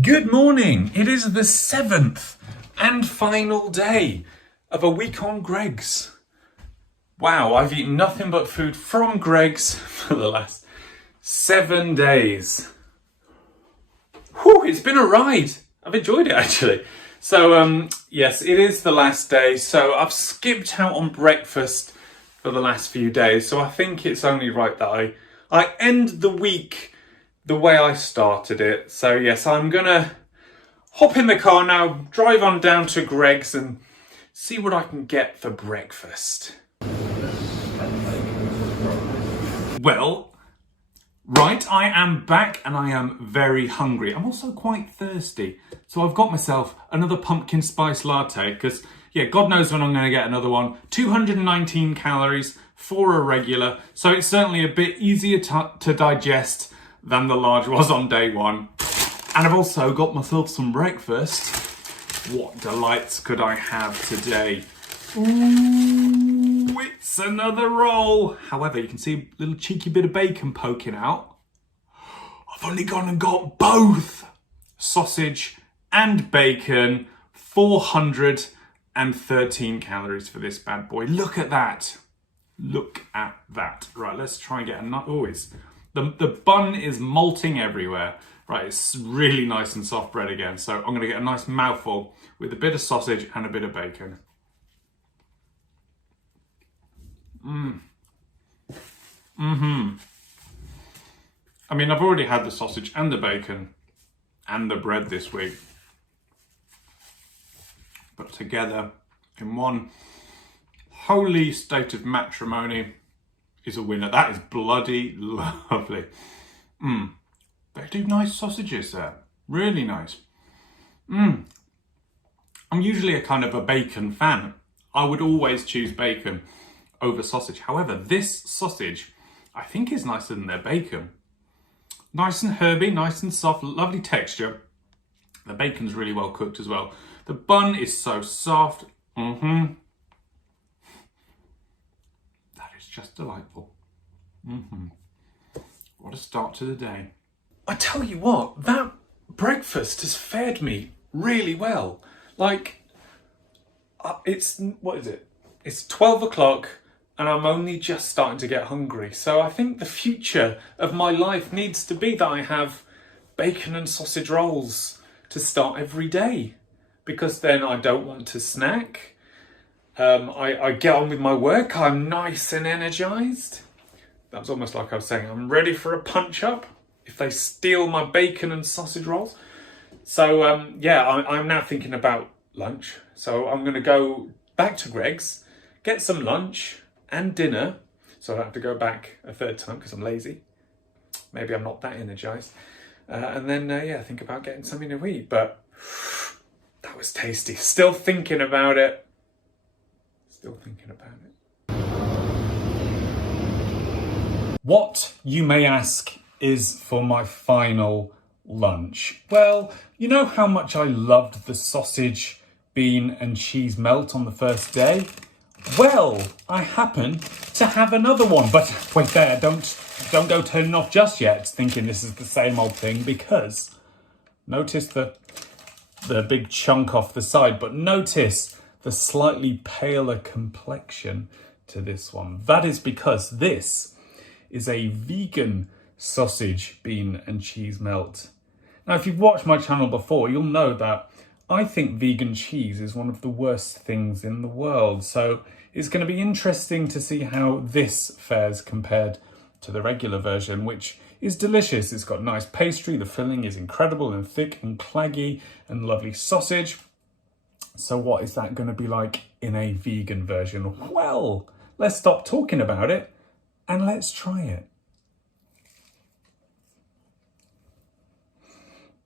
Good morning. It is the 7th and final day of a week on Greggs. Wow, I've eaten nothing but food from Greggs for the last 7 days. Whew, it's been a ride. I've enjoyed it actually. So, yes, it is the last day. So I've skipped out on breakfast for the last few days. So I think it's only right that I end the week the way I started it. So yes, I'm gonna hop in the car now, drive on down to Greggs and see what I can get for breakfast. Well, right, I am back and I am very hungry. I'm also quite thirsty. So I've got myself another pumpkin spice latte because, yeah, God knows when I'm going to get another one. 219 calories for a regular. So it's certainly a bit easier to digest than the large was on day one. And I've also got myself some breakfast. What delights could I have today? Ooh, it's another roll. However, you can see a little cheeky bit of bacon poking out. I've only gone and got both sausage and bacon. 413 calories for this bad boy. Look at that. Look at that. Right, let's try and get a... Oh, it's... The bun is molting everywhere. Right, it's really nice and soft bread again. So I'm going to get a nice mouthful with a bit of sausage and a bit of bacon. I mean, I've already had the sausage and the bacon and the bread this week. But together in one holy state of matrimony is a winner. That is bloody lovely. They do nice sausages there. Really nice. I'm usually a kind of a bacon fan. I would always choose bacon over sausage. However, this sausage, I think is nicer than their bacon. Nice and herby, nice and soft, lovely texture. The bacon's really well cooked as well. The bun is so soft. That is just delightful. What a start to the day. I tell you what, that breakfast has fared me really well. Like, what is it? It's 12 o'clock and I'm only just starting to get hungry. So I think the future of my life needs to be that I have bacon and sausage rolls to start every day. Because then I don't want to snack. I get on with my work. I'm nice and energized. That was almost like I was saying, I'm ready for a punch up if they steal my bacon and sausage rolls. So yeah, I'm now thinking about lunch. So I'm going to go back to Greggs, get some lunch and dinner. So I don't have to go back a third time because I'm lazy. Maybe I'm not that energized. And then, yeah, think about getting something to eat. But that was tasty. Still thinking about it. What, you may ask, is for my final lunch? Well, you know how much I loved the sausage, bean and cheese melt on the first day? Well, I happen to have another one, but wait there, don't go turning off just yet thinking this is the same old thing, because notice the big chunk off the side, but notice the slightly paler complexion to this one. That is because this is a vegan sausage, bean and cheese melt. Now, if you've watched my channel before, you'll know that I think vegan cheese is one of the worst things in the world. So it's going to be interesting to see how this fares compared to the regular version, which is delicious. It's got nice pastry. The filling is incredible and thick and claggy and lovely sausage. So what is that going to be like in a vegan version? Well, let's stop talking about it and let's try it.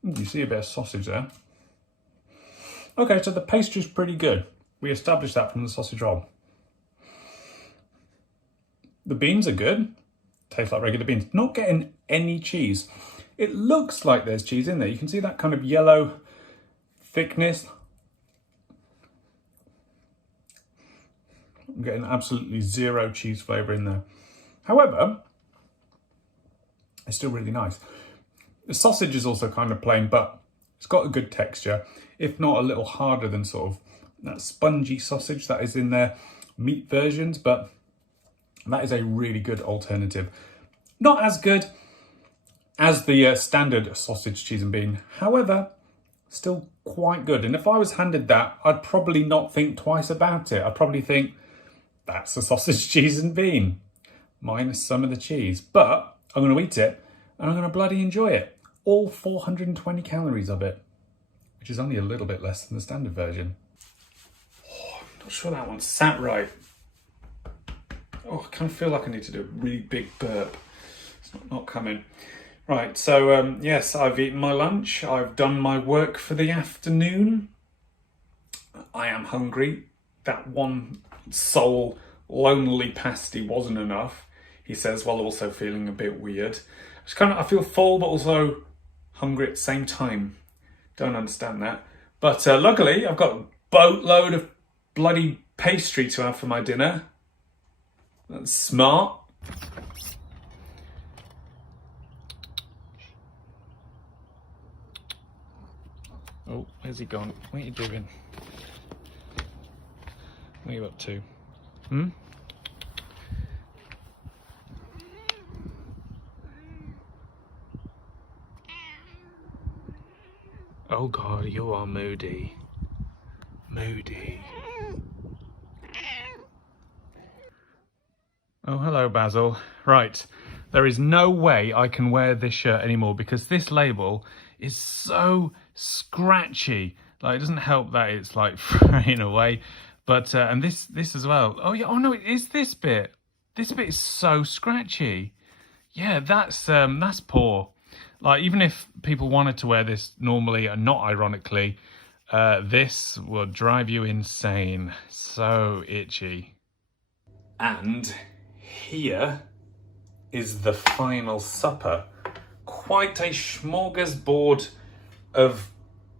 You see a bit of sausage there. Okay, so the pastry's pretty good. We established that from the sausage roll. The beans are good. Taste like regular beans. Not getting any cheese. It looks like there's cheese in there. You can see that kind of yellow thickness. I'm getting absolutely zero cheese flavour in there. However, it's still really nice. The sausage is also kind of plain, but It's got a good texture, if not a little harder than sort of that spongy sausage that is in their meat versions, but that is a really good alternative. Not as good as the standard sausage, cheese and bean. However, still quite good. And if I was handed that, I'd probably not think twice about it. I'd probably think, that's a sausage, cheese and bean, minus some of the cheese. But I'm going to eat it, and I'm going to bloody enjoy it. All 420 calories of it, which is only a little bit less than the standard version. Oh, I'm not sure that one sat right. Oh, I kind of feel like I need to do a really big burp. It's not coming. Right, so yes, I've eaten my lunch. I've done my work for the afternoon. I am hungry. That one sole lonely pasty wasn't enough, he says, while also feeling a bit weird. I feel full, but also hungry at the same time. Don't understand that. But luckily, I've got a boatload of bloody pastry to have for my dinner. That's smart. Oh, where's he gone? What are you doing? What are you up to? Oh God, you are moody. Moody. Oh, hello, Basil. Right, there is no way I can wear this shirt anymore because this label is so scratchy. Like, it doesn't help that it's like fraying away, but and this as well. Oh yeah. Oh no, it is this bit. This bit is so scratchy. Yeah, that's poor. Like, even if people wanted to wear this normally and not ironically, this will drive you insane. So itchy. And here is the final supper. Quite a smorgasbord of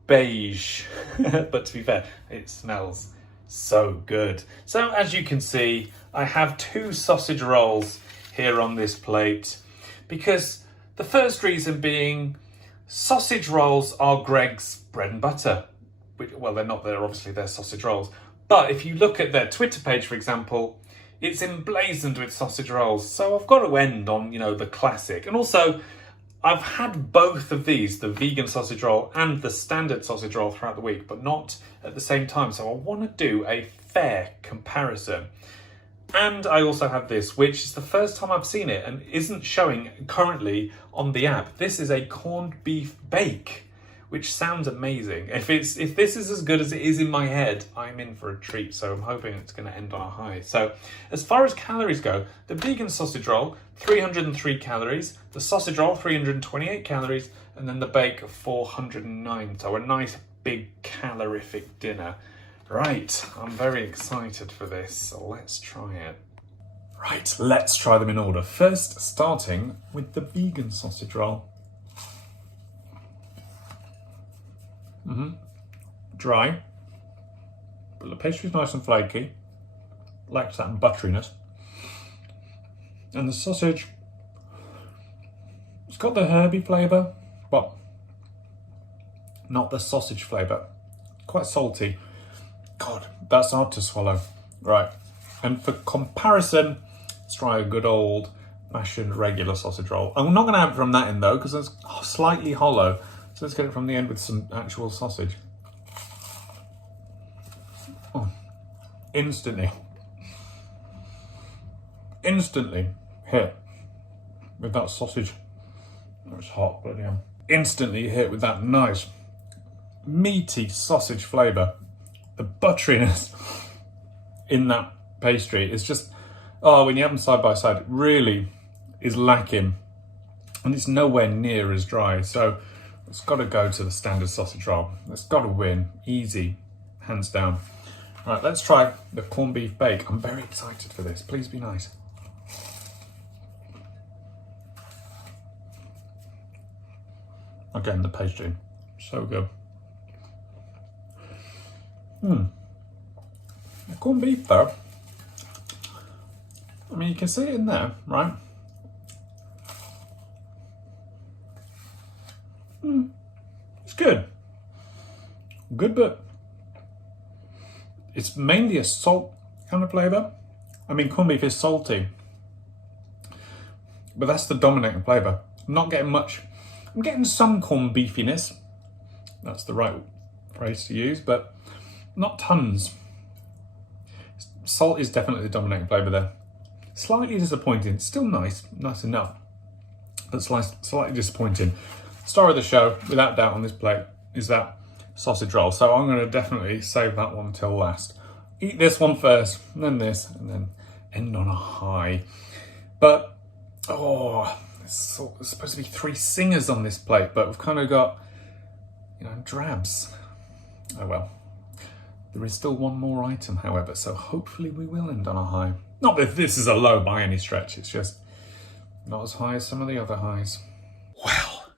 beige. But to be fair, it smells so good. So as you can see, I have 2 sausage rolls here on this plate, because the first reason being, sausage rolls are Greg's bread and butter. Well, they're not, obviously they're sausage rolls. But if you look at their Twitter page, for example, it's emblazoned with sausage rolls. So I've got to end on, the classic. And also, I've had both of these, the vegan sausage roll and the standard sausage roll, throughout the week, but not at the same time. So I want to do a fair comparison. And I also have this, which is the first time I've seen it and isn't showing currently on the app. This is a corned beef bake, which sounds amazing. If this is as good as it is in my head, I'm in for a treat. So I'm hoping it's going to end on a high. So as far as calories go, the vegan sausage roll, 303 calories, the sausage roll, 328 calories, and then the bake, 409. So a nice big calorific dinner. Right, I'm very excited for this, so let's try it. Right, let's try them in order. First, starting with the vegan sausage roll. Dry, but the pastry's nice and flaky, lacks that butteriness. And the sausage, it's got the herby flavour, but not the sausage flavour. Quite salty. God, that's hard to swallow. Right, and for comparison, let's try a good old fashioned regular sausage roll. I'm not going to have it from that end though, because it's slightly hollow. So let's get it from the end with some actual sausage. Oh, instantly hit with that sausage. Oh, it's hot, but yeah. Instantly hit with that nice meaty sausage flavour. The butteriness in that pastry is just, when you have them side by side, it really is lacking. And it's nowhere near as dry. So it's got to go to the standard sausage roll. It's got to win. Easy. Hands down. All right, let's try the corned beef bake. I'm very excited for this. Please be nice. Again, the pastry. So good. The corned beef though, I mean, you can see it in there, right? It's good. good, but it's mainly a salt kind of flavour. I mean, corned beef is salty, but that's the dominating flavour. I'm not getting much. I'm getting some corned beefiness. That's the right phrase to use, but not tons. Salt is definitely the dominating flavour there. Slightly disappointing. Still nice enough, but slightly disappointing. Star of the show, without doubt, on this plate is that sausage roll. So I'm going to definitely save that one till last. Eat this one first, and then this, and then end on a high. But, oh, there's supposed to be 3 singers on this plate, but we've kind of got, you know, drabs. Oh well. There is still one more item, however, so hopefully we will end on a high. Not that this is a low by any stretch, it's just not as high as some of the other highs. Well,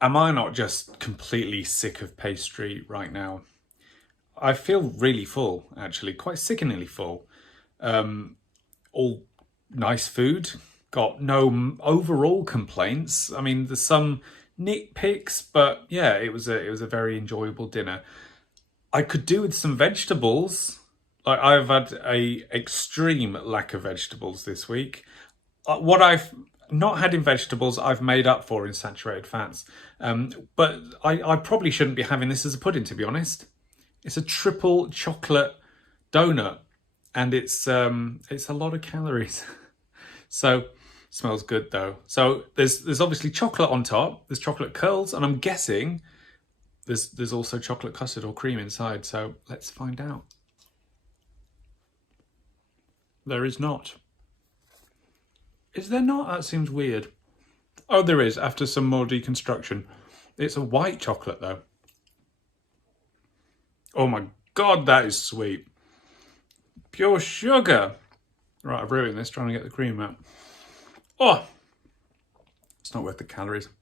am I not just completely sick of pastry right now? I feel really full, actually, quite sickeningly full. All nice food, got no overall complaints. I mean, there's some nitpicks, but yeah, it was a very enjoyable dinner. I could do with some vegetables. Like, I've had a extreme lack of vegetables this week. What I've not had in vegetables, I've made up for in saturated fats. But I probably shouldn't be having this as a pudding, to be honest. It's a triple chocolate donut, and it's a lot of calories. So smells good though. So there's obviously chocolate on top. There's chocolate curls, and I'm guessing there's also chocolate custard or cream inside. So let's find out. There is not. Is there not? That seems weird. Oh, there is, after some more deconstruction. It's a white chocolate though. Oh my God, that is sweet. Pure sugar. Right, I've ruined this trying to get the cream out. Oh, it's not worth the calories. Do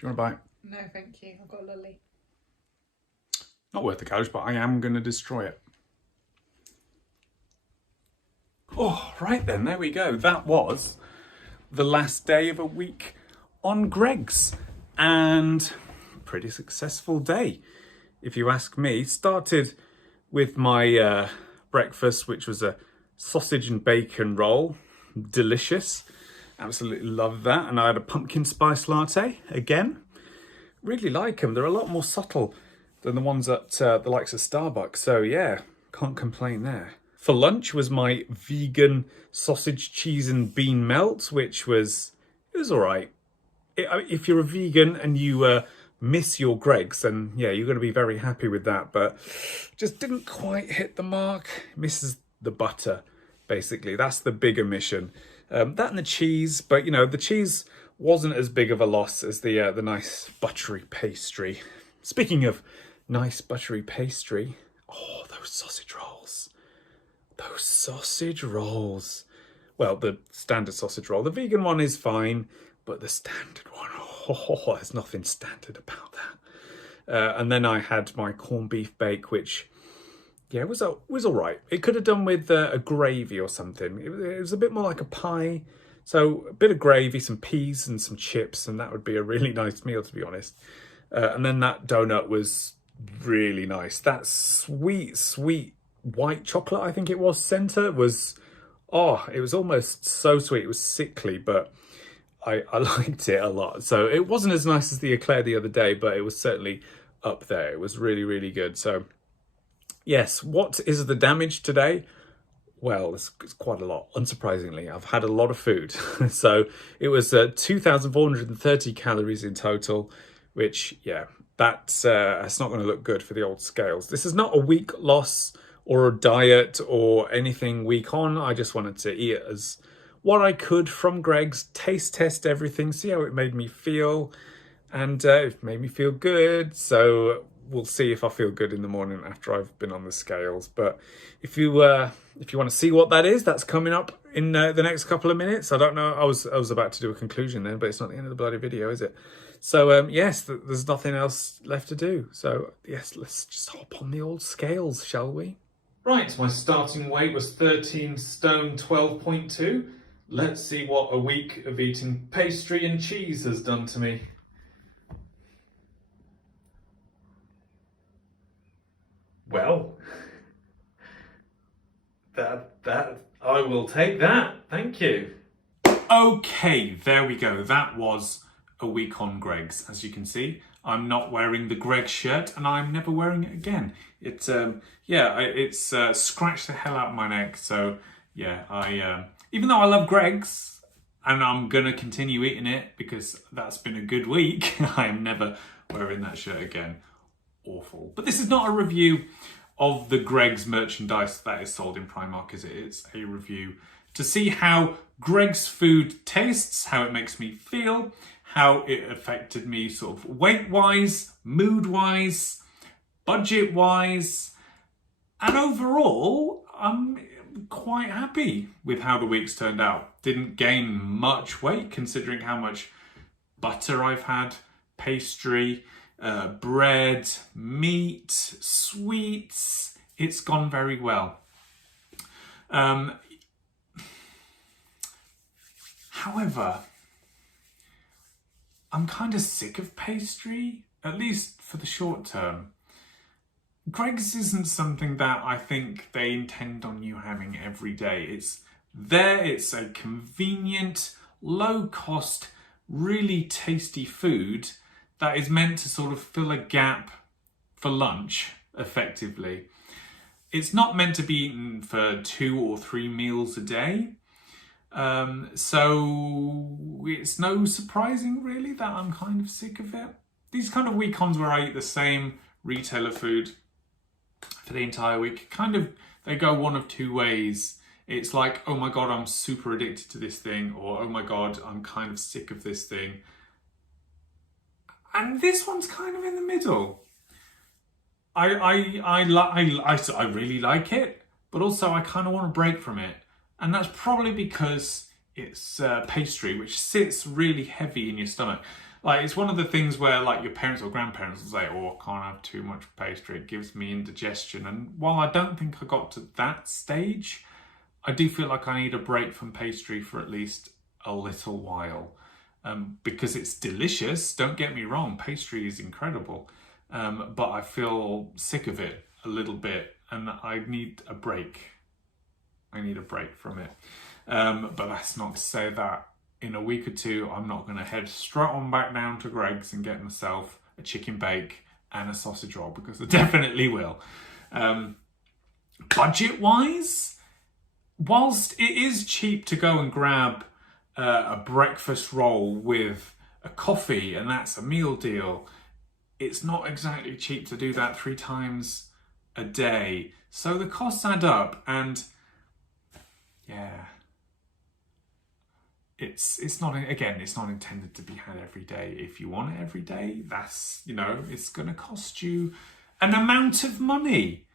you want a bite? No, thank you. I've got a lolly. Not worth the calories, but I am going to destroy it. Oh, right then, there we go. That was the last day of a week on Greggs. And pretty successful day, if you ask me. Started with my breakfast, which was a sausage and bacon roll. Delicious. Absolutely love that. And I had a pumpkin spice latte again. Really like them. They're a lot more subtle than the ones at the likes of Starbucks. So yeah, can't complain there. For lunch was my vegan sausage, cheese and bean melt, which was all right. If you're a vegan and you miss your Greggs, then yeah, you're going to be very happy with that. But just didn't quite hit the mark. Misses the butter, basically. That's the big omission. That and the cheese, but you know, the cheese wasn't as big of a loss as the nice buttery pastry. Speaking of nice buttery pastry, oh, those sausage rolls. Those sausage rolls. Well, the standard sausage roll. The vegan one is fine, but the standard one, oh, there's nothing standard about that. And then I had my corned beef bake, which, yeah, was all right. It could have done with a gravy or something. It was a bit more like a pie. So a bit of gravy, some peas and some chips, and that would be a really nice meal, to be honest. And then that donut was really nice. That sweet white chocolate, I think it was, centre was, oh, it was almost so sweet. It was sickly, but I liked it a lot. So it wasn't as nice as the eclair the other day, but it was certainly up there. It was really, really good. So yes, what is the damage today? Well, it's quite a lot, unsurprisingly. I've had a lot of food. So it was 2,430 calories in total, which, yeah, that's not going to look good for the old scales. This is not a week loss or a diet or anything week on. I just wanted to eat it as what I could from Greggs, taste test everything, see how it made me feel, and it made me feel good. So we'll see if I feel good in the morning after I've been on the scales. But if you want to see what that is, that's coming up in the next couple of minutes. I don't know. I was about to do a conclusion then, but it's not the end of the bloody video, is it? So yes, there's nothing else left to do. So yes, let's just hop on the old scales, shall we? Right, my starting weight was 13 stone 12.2. Let's see what a week of eating pastry and cheese has done to me. That I will take that. Thank you. Okay, there we go. That was a week on Greggs. As you can see, I'm not wearing the Greggs shirt, and I'm never wearing it again. It's scratched the hell out of my neck. So yeah, I even though I love Greggs, and I'm gonna continue eating it because that's been a good week, I am never wearing that shirt again. Awful. But this is not a review of the Greggs merchandise that is sold in Primark, is it? It's a review to see how Greggs food tastes, how it makes me feel, how it affected me sort of weight-wise, mood-wise, budget-wise, and overall, I'm quite happy with how the week's turned out. Didn't gain much weight considering how much butter I've had, pastry, bread, meat, sweets. It's gone very well. However, I'm kind of sick of pastry, at least for the short term. Greggs isn't something that I think they intend on you having every day. It's a convenient, low-cost, really tasty food that is meant to sort of fill a gap for lunch, effectively. It's not meant to be eaten for 2 or 3 meals a day. So it's no surprising really that I'm kind of sick of it. These kind of week-ons where I eat the same retailer food for the entire week, they go one of two ways. It's like, oh my God, I'm super addicted to this thing, or oh my God, I'm kind of sick of this thing. And this one's kind of in the middle. I really like it, but also I kind of want to break from it. And that's probably because it's pastry, which sits really heavy in your stomach. Like, it's one of the things where, like, your parents or grandparents will say, oh, I can't have too much pastry, it gives me indigestion. And while I don't think I got to that stage, I do feel like I need a break from pastry for at least a little while. Because it's delicious, don't get me wrong, pastry is incredible. But I feel sick of it a little bit, and I need a break. I need a break from it. But that's not to say that in a week or two, I'm not going to head straight on back down to Greggs and get myself a chicken bake and a sausage roll, because I definitely will. Budget-wise, whilst it is cheap to go and grab a breakfast roll with a coffee, and that's a meal deal, it's not exactly cheap to do that 3 times a day. So the costs add up, and yeah, it's not intended to be had every day. If you want it every day, that's, it's going to cost you an amount of money.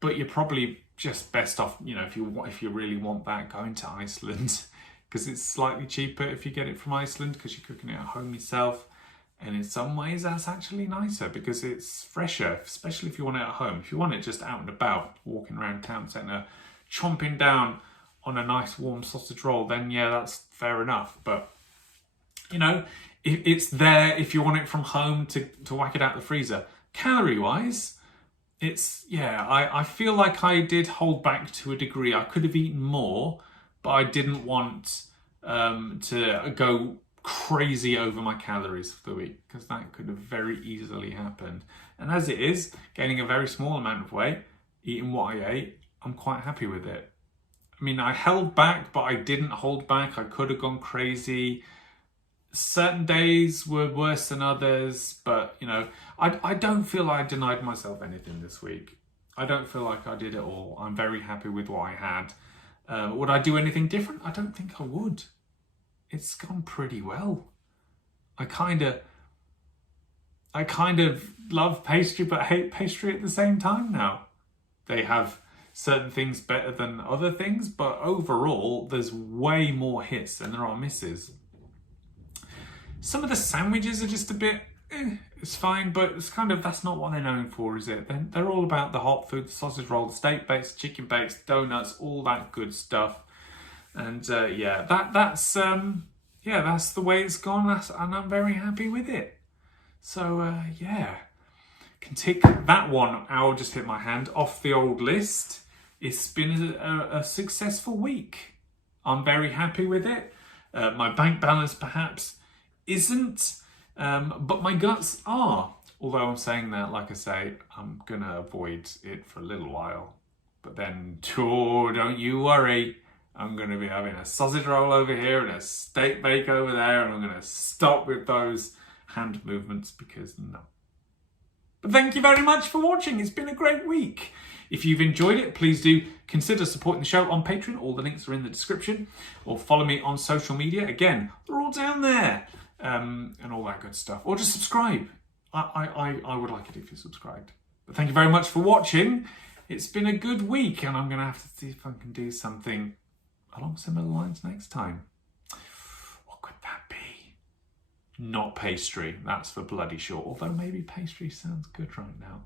But you're probably just best off, if you really want that, going to Iceland, because it's slightly cheaper if you get it from Iceland because you're cooking it at home yourself. And in some ways that's actually nicer because it's fresher, especially if you want it at home. If you want it just out and about, walking around town centre, chomping down on a nice warm sausage roll, then yeah, that's fair enough. But, it's there if you want it from home to whack it out the freezer. Calorie-wise, I feel like I did hold back to a degree. I could have eaten more, but I didn't want to go crazy over my calories for the week, because that could have very easily happened. And as it is, gaining a very small amount of weight, eating what I ate, I'm quite happy with it. I mean, I held back, but I didn't hold back. I could have gone crazy. Certain days were worse than others, but I don't feel I denied myself anything this week. I don't feel like I did it all. I'm very happy with what I had. Would I do anything different? I don't think I would. It's gone pretty well. I kind of love pastry, but hate pastry at the same time now. They have certain things better than other things, but overall, there's way more hits than there are misses. Some of the sandwiches are just a bit, it's fine, but that's not what they're known for, is it? They're all about the hot food, the sausage roll, the steak bakes, chicken bakes, donuts, all that good stuff. And that's the way it's gone, and I'm very happy with it. So can tick that one. I'll just hit my hand off the old list. It's been a successful week. I'm very happy with it. My bank balance perhaps isn't, but my guts are. Although I'm saying that, like I say, I'm going to avoid it for a little while. But then, don't you worry. I'm going to be having a sausage roll over here and a steak bake over there, and I'm going to stop with those hand movements because no. But thank you very much for watching. It's been a great week. If you've enjoyed it, please do consider supporting the show on Patreon. All the links are in the description. Or follow me on social media. Again, they're all down there. And all that good stuff. Or just subscribe. I would like it if you subscribed. But thank you very much for watching. It's been a good week, and I'm going to have to see if I can do something along similar lines next time. What could that be? Not pastry. That's for bloody sure. Although maybe pastry sounds good right now.